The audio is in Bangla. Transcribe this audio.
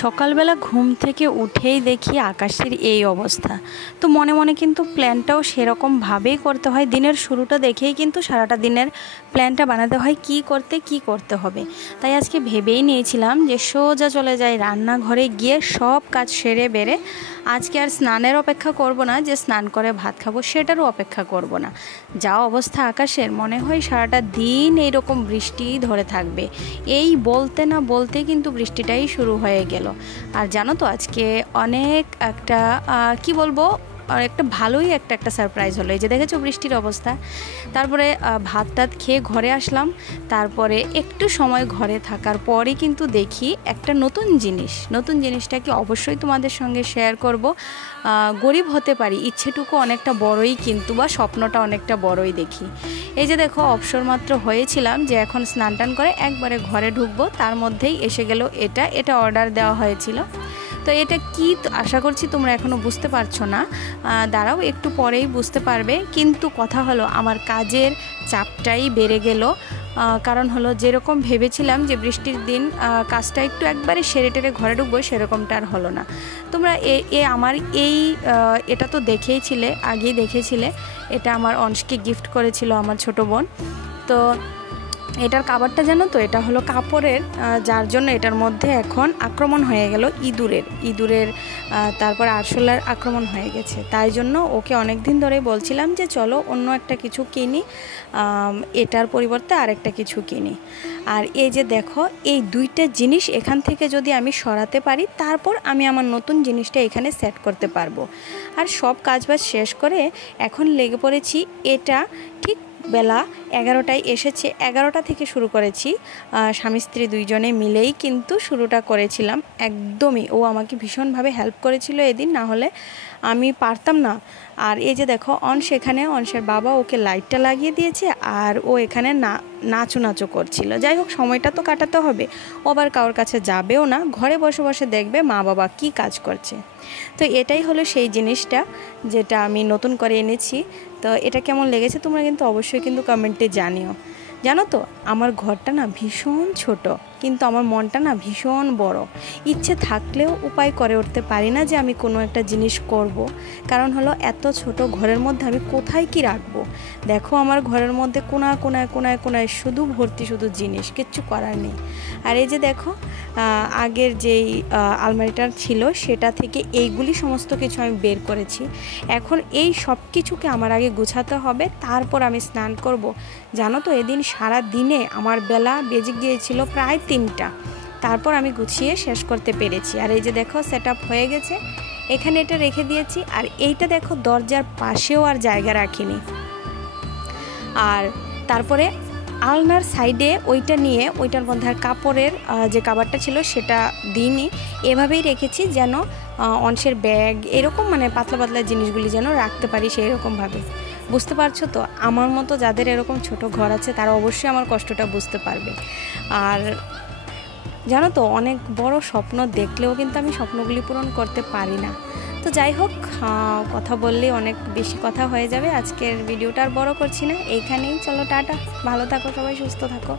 সকালবেলা ঘুম থেকে উঠেই দেখি আকাশের এই অবস্থা। তো মনে মনে কিন্তু প্ল্যানটাও সেরকমভাবেই করতে হয়। দিনের শুরুটা দেখেই কিন্তু সারাটা দিনের প্ল্যানটা বানাতে হয় কি করতে হবে। তাই আজকে ভেবেই নিয়েছিলাম যে সোজা চলে যাই রান্নাঘরে, গিয়ে সব কাজ সেরে বেড়ে আজকে আর স্নানের অপেক্ষা করব না, যে স্নান করে ভাত খাবো সেটারও অপেক্ষা করব না। যা অবস্থা আকাশের, মনে হয় সারাটা দিন এইরকম বৃষ্টি ধরে থাকবে। এই বলতে না বলতে কিন্তু বৃষ্টিটাই শুরু হয়ে গেল। আর জানো তো আজকে অনেক একটা কি বলবো, একটা ভালোই একটা সারপ্রাইজ হলো। এই যে দেখেছো বৃষ্টির অবস্থা। তারপরে ভাত টাত খেয়ে ঘরে আসলাম। তারপরে একটু সময় ঘরে থাকার পরে কিন্তু দেখি একটা নতুন জিনিসটা কি অবশ্যই তোমাদের সঙ্গে শেয়ার করব। গরিব হতে পারি, ইচ্ছেটুকু অনেকটা বড়ই, কিন্তু বা স্বপ্নটা অনেকটা বড়ই দেখি। এই যে দেখো, অবসর মাত্র হয়েছিলাম যে এখন স্নান টান করে একবারে ঘরে ঢুকবো, তার মধ্যেই এসে গেল এটা অর্ডার দেওয়া হয়েছিল। তো এটা কি, আশা করছি তোমরা এখনও বুঝতে পারছো না, দাঁড়াও একটু পরেই বুঝতে পারবে। কিন্তু কথা হলো, আমার কাজের চাপটাই বেড়ে গেল। কারণ হলো, যেরকম ভেবেছিলাম যে বৃষ্টির দিন কাজটা একটু একবারে সেরে টেরে ঘরে ঢুকবো, সেরকমটা আর হলো না। তোমরা আমার এটা তো আগেই দেখেছিলে। এটা আমার অংশকে গিফট করেছিল আমার ছোটো বোন। তো এটার কাভারটা জানো তো, এটা হলো কাপড়ের, যার জন্য এটার মধ্যে এখন আক্রমণ হয়ে গেল ইঁদুরের, তারপর আরশোলার আক্রমণ হয়ে গেছে। তাই জন্য ওকে অনেক দিন ধরেই বলছিলাম যে চলো অন্য একটা কিছু কিনি, এটার পরিবর্তে আরেকটা কিছু কিনি। আর এই যে দেখো, এই দুইটা জিনিস এখান থেকে যদি আমি সরাতে পারি, তারপর আমি আমার নতুন জিনিসটা এখানে সেট করতে পারবো। আর সব কাজবাজ শেষ করে এখন লেগে পড়েছি। এটা ঠিক বেলা 11টায় এসেছে, 11টা থেকে শুরু করেছি। স্বামী স্ত্রী দুইজনে মিলেই কিন্তু শুরুটা করেছিলাম। একদমই ও আমাকে ভীষণভাবে হেল্প করেছিল এদিন, না হলে আমি পারতাম না। আর এই যে দেখো, অংশের বাবা ওকে লাইটটা লাগিয়ে দিয়েছে, আর ও এখানে নাচো করছিল। যাই হোক, সময়টা তো কাটাতে হবে। ও আবার কারোর কাছে যাবেও না, ঘরে বসে বসে দেখবে মা বাবা কি কাজ করছে। তো এটাই হলো সেই জিনিসটা যেটা আমি নতুন করে এনেছি। তো এটা কেমন লেগেছে তোমরা কিন্তু অবশ্যই কিন্তু কমেন্টে জানিও। জানো তো, আমার ঘরটা না ভীষণ ছোট, কিন্তু আমার মনটা না ভীষণ বড়। ইচ্ছে থাকলেও উপায় করে উঠতে পারি না যে আমি কোনো একটা জিনিস করব। কারণ হলো, এত ছোট ঘরের মধ্যে আমি কোথায় কি রাখবো। দেখো, আমার ঘরের মধ্যে কোনায় শুধু ভর্তি, শুধু জিনিস, কিচ্ছু করার নেই। আর এই যে দেখো, আগের যেই আলমারিটার ছিল সেটা থেকে এইগুলি সমস্ত কিছু আমি বের করেছি। এখন এই সব কিছুকে আমার আগে গুছাতে হবে, তারপর আমি স্নান করব। জানো তো, এদিন সারা দিনে আমার বেলা বেজে গিয়েছিল প্রায় 3টা। তারপর আমি গুছিয়ে শেষ করতে পেরেছি। আর এই যে দেখো, সেট আপ হয়ে গেছে। এখানে এটা রেখে দিয়েছি। আর এইটা দেখো, দরজার পাশেও আর জায়গা রাখিনি। আর তারপরে আলনার সাইডে ওইটা নিয়ে, ওইটার মধ্যে আর কাপড়ের যে কাভারটা ছিল সেটা দিইনি, এভাবেই রেখেছি যেন অংশের ব্যাগ, এরকম মানে পাতলা পাতলা জিনিসগুলি যেন রাখতে পারি সেই রকমভাবে। বুঝতে পারছো তো, আমার মতো যাদের এরকম ছোট ঘর আছে তারা অবশ্যই আমার কষ্টটা বুঝতে পারবে। আর জানো তো, অনেক বড় স্বপ্ন দেখলেও কিন্তু আমি স্বপ্নগুলি পূরণ করতে পারি না। তো যাই হোক, কথা বললেই অনেক বেশি কথা হয়ে যাবে। আজকের ভিডিওটা আর বড় করছি না, এইখানেই চলো টাটা। ভালো থাকো সবাই, সুস্থ থাকো।